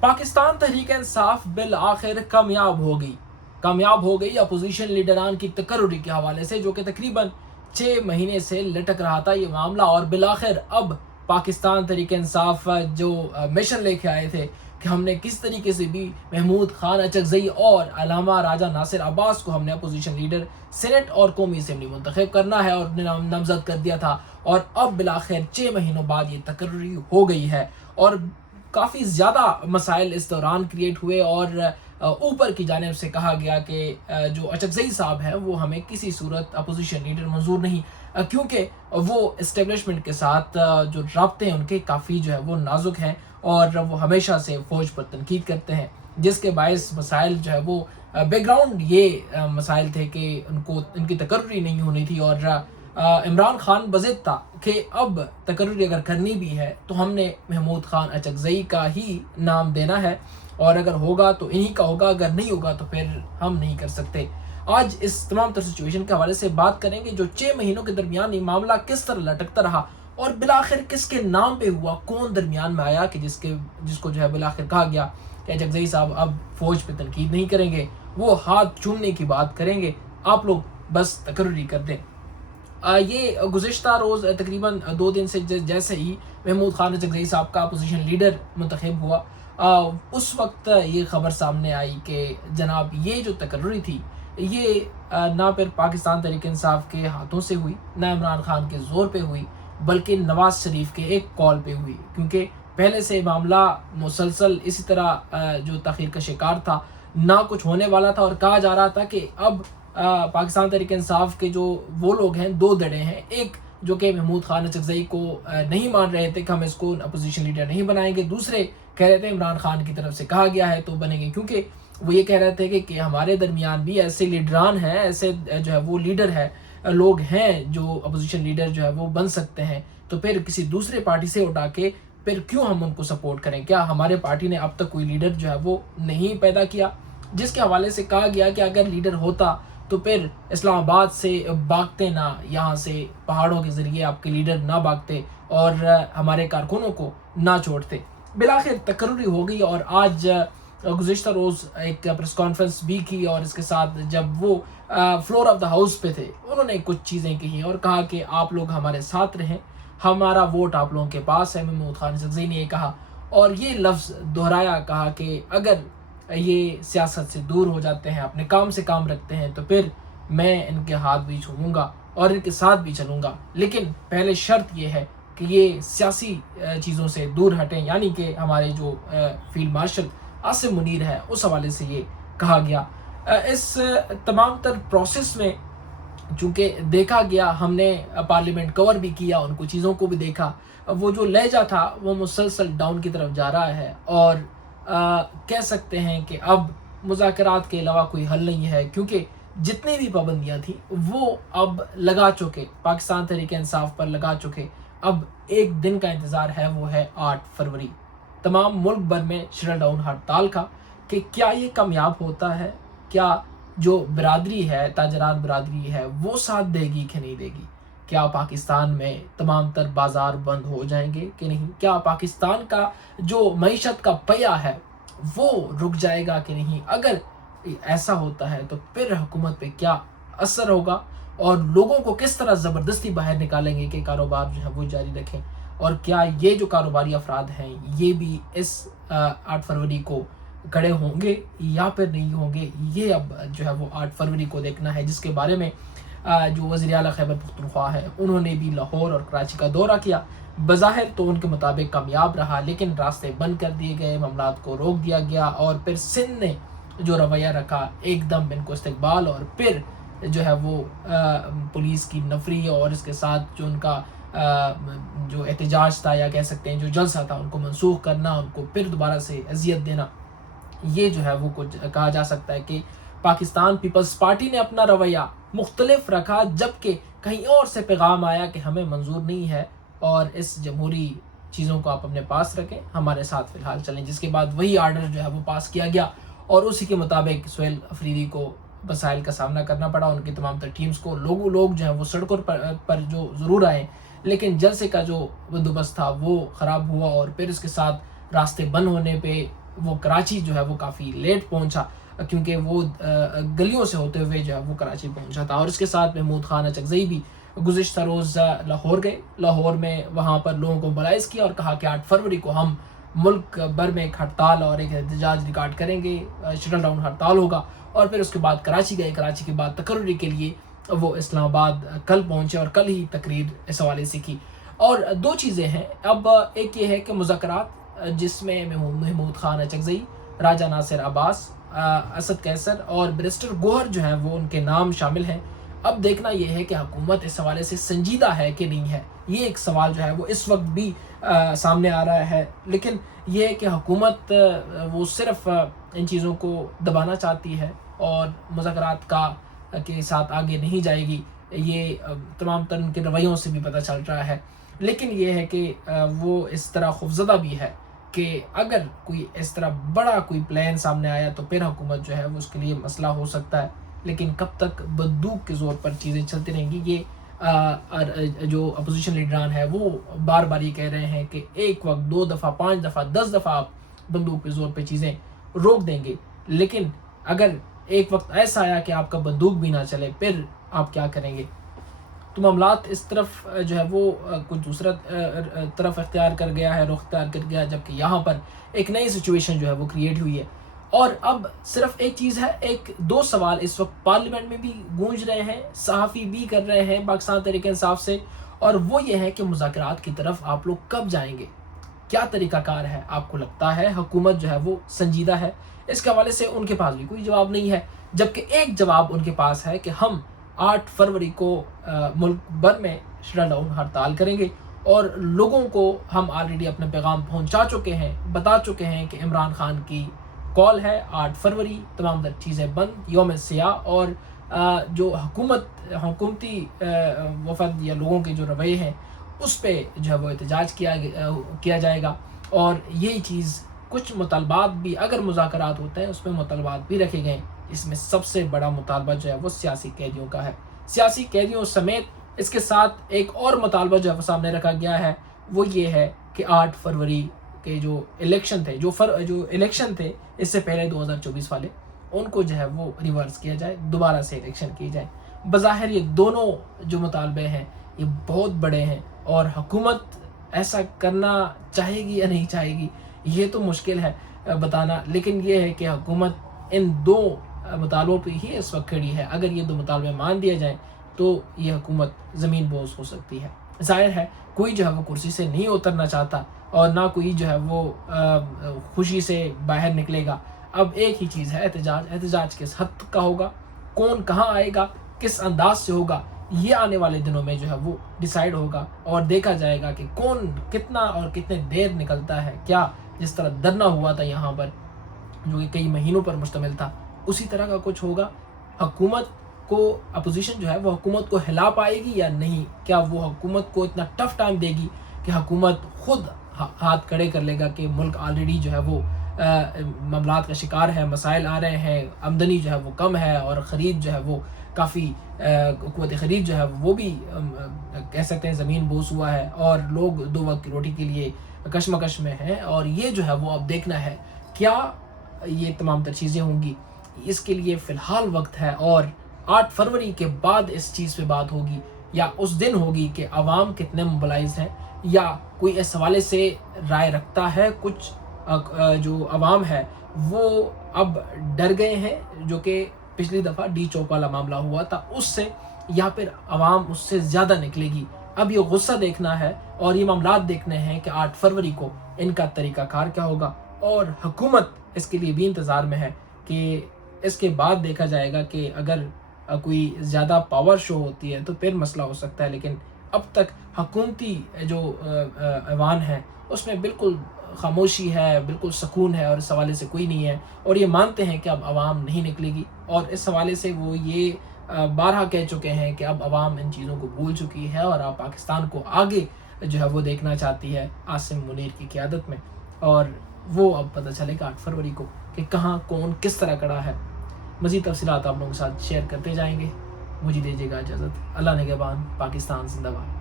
پاکستان تحریک انصاف بالآخر کامیاب ہو گئی اپوزیشن لیڈران کی تقرری کے حوالے سے، جو کہ تقریباً 6 مہینے سے لٹک رہا تھا یہ معاملہ، اور بالآخر اب پاکستان تحریک انصاف جو مشن لے کے آئے تھے کہ ہم نے کس طریقے سے بھی محمود خان اچکزئی اور علامہ راجہ ناصر عباس کو ہم نے اپوزیشن لیڈر سینٹ اور قومی اسمبلی منتخب کرنا ہے، اور نامزد کر دیا تھا، اور اب بالآخر 6 مہینوں بعد یہ تقرری ہو گئی ہے، اور کافی زیادہ مسائل اس دوران کریٹ ہوئے، اور اوپر کی جانب سے کہا گیا کہ جو اچکزئی صاحب ہیں وہ ہمیں کسی صورت اپوزیشن لیڈر منظور نہیں، کیونکہ وہ اسٹیبلشمنٹ کے ساتھ جو رابطے ہیں ان کے کافی جو ہے وہ نازک ہیں، اور وہ ہمیشہ سے فوج پر تنقید کرتے ہیں، جس کے باعث مسائل جو ہے وہ بیک گراؤنڈ یہ مسائل تھے کہ ان کی تقرری نہیں ہونی تھی، اور عمران خان بضد تھا کہ اب تقرری اگر کرنی بھی ہے تو ہم نے محمود خان اچکزئی کا ہی نام دینا ہے، اور اگر ہوگا تو انہی کا ہوگا، اگر نہیں ہوگا تو پھر ہم نہیں کر سکتے۔ آج اس تمام تر سچویشن کے حوالے سے بات کریں گے، جو 6 مہینوں کے درمیان یہ معاملہ کس طرح لٹکتا رہا اور بالآخر کس کے نام پہ ہوا، کون درمیان میں آیا کہ جس کو جو ہے بالآخر کہا گیا کہ اچکزئی صاحب اب فوج پہ تنقید نہیں کریں گے، وہ ہاتھ چومنے کی بات کریں گے، آپ لوگ بس تقرری کر دیں۔ یہ گزشتہ روز تقریباً 2 دن سے جیسے ہی محمود خان اچکزئی صاحب کا اپوزیشن لیڈر منتخب ہوا، اس وقت یہ خبر سامنے آئی کہ جناب یہ جو تقرری تھی یہ نہ پھر پاکستان تحریک انصاف کے ہاتھوں سے ہوئی، نہ عمران خان کے زور پہ ہوئی، بلکہ نواز شریف کے ایک کال پہ ہوئی، کیونکہ پہلے سے معاملہ مسلسل اسی طرح جو تاخیر کا شکار تھا، نہ کچھ ہونے والا تھا، اور کہا جا رہا تھا کہ اب پاکستان تحریک انصاف کے جو وہ لوگ ہیں 2 دڑے ہیں، ایک جو کہ محمود خان اچکزئی کو نہیں مان رہے تھے کہ ہم اس کو اپوزیشن لیڈر نہیں بنائیں گے، دوسرے کہہ رہے تھے عمران خان کی طرف سے کہا گیا ہے تو بنیں گے، کیونکہ وہ یہ کہہ رہے تھے کہ ہمارے درمیان بھی ایسے لیڈران ہیں، ایسے جو ہے وہ لیڈر ہے، لوگ ہیں جو اپوزیشن لیڈر جو ہے وہ بن سکتے ہیں، تو پھر کسی دوسرے پارٹی سے اٹھا کے پھر کیوں ہم ان کو سپورٹ کریں، کیا ہمارے پارٹی نے اب تک کوئی لیڈر جو ہے وہ نہیں پیدا کیا، جس کے حوالے سے کہا گیا کہ اگر لیڈر ہوتا تو پھر اسلام آباد سے بھاگتے نہ، یہاں سے پہاڑوں کے ذریعے آپ کے لیڈر نہ بھاگتے اور ہمارے کارکنوں کو نہ چھوڑتے۔ بالآخر تقرری ہو گئی، اور آج گزشتہ روز ایک پریس کانفرنس بھی کی، اور اس کے ساتھ جب وہ فلور آف دا ہاؤس پہ تھے انہوں نے کچھ چیزیں کہی اور کہا کہ آپ لوگ ہمارے ساتھ رہیں، ہمارا ووٹ آپ لوگوں کے پاس ہے۔ محمود خان اچکزئی نے یہ کہا، اور یہ لفظ دہرایا، کہا کہ اگر یہ سیاست سے دور ہو جاتے ہیں، اپنے کام سے کام رکھتے ہیں، تو پھر میں ان کے ہاتھ بھی چھوؤں گا اور ان کے ساتھ بھی چلوں گا، لیکن پہلے شرط یہ ہے کہ یہ سیاسی چیزوں سے دور ہٹیں، یعنی کہ ہمارے جو فیلڈ مارشل عاصم منیر ہے اس حوالے سے یہ کہا گیا۔ اس تمام تر پروسیس میں چونکہ دیکھا گیا، ہم نے پارلیمنٹ کور بھی کیا، ان کو چیزوں کو بھی دیکھا، وہ جو لہجہ تھا وہ مسلسل ڈاؤن کی طرف جا رہا ہے، اور کہہ سکتے ہیں کہ اب مذاکرات کے علاوہ کوئی حل نہیں ہے، کیونکہ جتنی بھی پابندیاں تھیں وہ اب لگا چکے، پاکستان تحریک انصاف پر لگا چکے، اب ایک دن کا انتظار ہے، وہ ہے 8 فروری، تمام ملک بھر میں شٹل ڈاؤن ہڑتال کا، کہ کیا یہ کامیاب ہوتا ہے، کیا جو برادری ہے، تاجران برادری ہے، وہ ساتھ دے گی کہ نہیں دے گی، کیا پاکستان میں تمام تر بازار بند ہو جائیں گے کہ نہیں، کیا پاکستان کا جو معیشت کا پیا ہے وہ رک جائے گا کہ نہیں، اگر ایسا ہوتا ہے تو پھر حکومت پہ کیا اثر ہوگا، اور لوگوں کو کس طرح زبردستی باہر نکالیں گے کہ کاروبار جو ہے وہ جاری رکھیں، اور کیا یہ جو کاروباری افراد ہیں یہ بھی اس 8 فروری کو کھڑے ہوں گے یا پھر نہیں ہوں گے، یہ اب جو ہے وہ 8 فروری کو دیکھنا ہے، جس کے بارے میں جو وزیر اعلیٰ خیبر پختونخوا ہے انہوں نے بھی لاہور اور کراچی کا دورہ کیا، بظاہر تو ان کے مطابق کامیاب رہا، لیکن راستے بند کر دیے گئے، معاملات کو روک دیا گیا، اور پھر سندھ نے جو رویہ رکھا، ایک دم ان کو استقبال، اور پھر جو ہے وہ پولیس کی نفری، اور اس کے ساتھ جو ان کا جو احتجاج تھا یا کہہ سکتے ہیں جو جلسہ تھا ان کو منسوخ کرنا، ان کو پھر دوبارہ سے اذیت دینا، یہ جو ہے وہ کچھ کہا جا سکتا ہے کہ پاکستان پیپلز پارٹی نے اپنا رویہ مختلف رکھا، جبکہ کہیں اور سے پیغام آیا کہ ہمیں منظور نہیں ہے، اور اس جمہوری چیزوں کو آپ اپنے پاس رکھیں، ہمارے ساتھ فی الحال چلیں، جس کے بعد وہی آرڈر جو ہے وہ پاس کیا گیا، اور اسی کے مطابق سہیل افریدی کو مسائل کا سامنا کرنا پڑا، ان کی تمام تر ٹیمز کو، لوگ جو ہیں وہ سڑکوں پر جو ضرور آئے، لیکن جلسے کا جو بندوبست تھا وہ خراب ہوا، اور پھر اس کے ساتھ راستے بند ہونے پہ وہ کراچی جو ہے وہ کافی لیٹ پہنچا، کیونکہ وہ گلیوں سے ہوتے ہوئے جو ہے وہ کراچی پہنچا تھا۔ اور اس کے ساتھ محمود خان اچکزئی بھی گزشتہ روز لاہور گئے، لاہور میں وہاں پر لوگوں کو ملائز کیا اور کہا کہ 8 فروری کو ہم ملک بھر میں ایک ہڑتال اور ایک احتجاج ریکارڈ کریں گے، شٹل ڈاؤن ہڑتال ہوگا۔ اور پھر اس کے بعد کراچی گئے، کراچی کے بعد تقرری کے لیے وہ اسلام آباد کل پہنچے اور کل ہی تقریر اس حوالے سے کی۔ اور دو چیزیں ہیں، اب ایک یہ ہے کہ مذاکرات جس میں محمود خان اچکزئی، راجہ ناصر عباس، اسد قیصر اور بیرسٹر گوہر جو ہیں وہ ان کے نام شامل ہیں۔ اب دیکھنا یہ ہے کہ حکومت اس حوالے سے سنجیدہ ہے کہ نہیں ہے، یہ ایک سوال جو ہے وہ اس وقت بھی سامنے آ رہا ہے۔ لیکن یہ ہے کہ حکومت وہ صرف ان چیزوں کو دبانا چاہتی ہے اور مذاکرات کے ساتھ آگے نہیں جائے گی، یہ تمام تر ان کے رویوں سے بھی پتہ چل رہا ہے۔ لیکن یہ ہے کہ وہ اس طرح خوفزدہ بھی ہے کہ اگر کوئی اس طرح بڑا کوئی پلان سامنے آیا تو پھر حکومت جو ہے وہ اس کے لیے مسئلہ ہو سکتا ہے۔ لیکن کب تک بندوق کے زور پر چیزیں چلتی رہیں گی، یہ جو اپوزیشن لیڈران ہے وہ بار بار یہ کہہ رہے ہیں کہ ایک وقت 2 دفعہ 5 دفعہ 10 دفعہ آپ بندوق کے زور پہ چیزیں روک دیں گے، لیکن اگر ایک وقت ایسا آیا کہ آپ کا بندوق بھی نہ چلے پھر آپ کیا کریں گے؟ تو معاملات اس طرف جو ہے وہ کچھ دوسرا طرف اختیار کر گیا ہے، رخ اختیار کر گیا، جبکہ یہاں پر ایک نئی سچویشن جو ہے وہ کریٹ ہوئی ہے۔ اور اب صرف ایک چیز ہے، ایک دو سوال اس وقت پارلیمنٹ میں بھی گونج رہے ہیں، صحافی بھی کر رہے ہیں پاکستان تحریک انصاف سے، اور وہ یہ ہے کہ مذاکرات کی طرف آپ لوگ کب جائیں گے، کیا طریقہ کار ہے؟ آپ کو لگتا ہے حکومت جو ہے وہ سنجیدہ ہے؟ اس کے حوالے سے ان کے پاس بھی کوئی جواب نہیں ہے، جبکہ ایک جواب ان کے پاس ہے کہ ہم 8 فروری کو ملک بھر میں شٹل ڈاؤن ہڑتال کریں گے، اور لوگوں کو ہم آلریڈی اپنا پیغام پہنچا چکے ہیں، بتا چکے ہیں کہ عمران خان کی کال ہے 8 فروری تمام در چیزیں بند، یوم سیاہ، اور جو حکومتی وفد یا لوگوں کے جو رویے ہیں اس پہ جو ہے وہ احتجاج کیا جائے گا۔ اور یہی چیز کچھ مطالبات بھی اگر مذاکرات ہوتے ہیں اس میں مطالبات بھی رکھے گئے، اس میں سب سے بڑا مطالبہ جو ہے وہ سیاسی قیدیوں کا ہے، سیاسی قیدیوں سمیت اس کے ساتھ ایک اور مطالبہ جو ہے وہ سامنے رکھا گیا ہے، وہ یہ ہے کہ 8 فروری کے جو الیکشن تھے، جو الیکشن تھے اس سے پہلے 2024 والے، ان کو جو ہے وہ ریورس کیا جائے، دوبارہ سے الیکشن کی جائے۔ بظاہر یہ دونوں جو مطالبے ہیں یہ بہت بڑے ہیں، اور حکومت ایسا کرنا چاہے گی یا نہیں چاہے گی یہ تو مشکل ہے بتانا، لیکن یہ ہے کہ حکومت ان دو مطالبوں پہ ہی اس وقت کھڑی ہے۔ اگر یہ دو مطالبے مان دیے جائیں تو یہ حکومت زمین بوس ہو سکتی ہے۔ ظاہر ہے کوئی جو ہے وہ کرسی سے نہیں اترنا چاہتا، اور نہ کوئی جو ہے وہ خوشی سے باہر نکلے گا۔ اب ایک ہی چیز ہے، احتجاج کس حد کا ہوگا، کون کہاں آئے گا، کس انداز سے ہوگا، یہ آنے والے دنوں میں جو ہے وہ ڈیسائیڈ ہوگا، اور دیکھا جائے گا کہ کون کتنا اور کتنے دیر نکلتا ہے۔ کیا جس طرح دھرنا ہوا تھا یہاں پر جو کہ کئی مہینوں پر مشتمل تھا، اسی طرح کا کچھ ہوگا؟ حکومت کو اپوزیشن جو ہے وہ حکومت کو ہلا پائے گی یا نہیں؟ کیا وہ حکومت کو اتنا ٹف ٹائم دے گی کہ حکومت خود ہاتھ کھڑے کر لے گا کہ ملک آلریڈی جو ہے وہ معاملات کا شکار ہے، مسائل آ رہے ہیں، آمدنی جو ہے وہ کم ہے، اور خرید جو ہے وہ کافی قوت خرید جو ہے وہ بھی کہہ سکتے ہیں زمین بوس ہوا ہے، اور لوگ 2 وقت کی روٹی کے لیے کشمکش میں ہیں، اور یہ جو ہے وہ اب دیکھنا ہے کیا یہ تمام تر چیزیں ہوں گی۔ اس کے لیے فی الحال وقت ہے، اور 8 فروری کے بعد اس چیز پہ بات ہوگی، یا اس دن ہوگی کہ عوام کتنے موبلائز ہیں، یا کوئی اس حوالے سے رائے رکھتا ہے۔ کچھ جو عوام ہے وہ اب ڈر گئے ہیں، جو کہ پچھلی دفعہ ڈی چوک والا معاملہ ہوا تھا اس سے، یا پھر عوام اس سے زیادہ نکلے گی۔ اب یہ غصہ دیکھنا ہے اور یہ معاملات دیکھنے ہیں کہ 8 فروری کو ان کا طریقہ کار کیا ہوگا، اور حکومت اس کے لیے بھی انتظار میں ہے کہ اس کے بعد دیکھا جائے گا کہ اگر کوئی زیادہ پاور شو ہوتی ہے تو پھر مسئلہ ہو سکتا ہے۔ لیکن اب تک حکومتی جو ایوان ہے اس میں بالکل خاموشی ہے، بالکل سکون ہے، اور اس حوالے سے کوئی نہیں ہے، اور یہ مانتے ہیں کہ اب عوام نہیں نکلے گی، اور اس حوالے سے وہ یہ بارہا کہہ چکے ہیں کہ اب عوام ان چیزوں کو بھول چکی ہے، اور اب پاکستان کو آگے جو ہے وہ دیکھنا چاہتی ہے عاصم منیر کی قیادت میں، اور وہ اب پتہ چلے گا 8 فروری کو کہ کہاں کون کس طرح کھڑا ہے۔ مزید تفصیلات آپ لوگوں کے ساتھ شیئر کرتے جائیں گے۔ مجھے دیجیے گا اجازت۔ اللہ نگہبان۔ پاکستان زندہ باد۔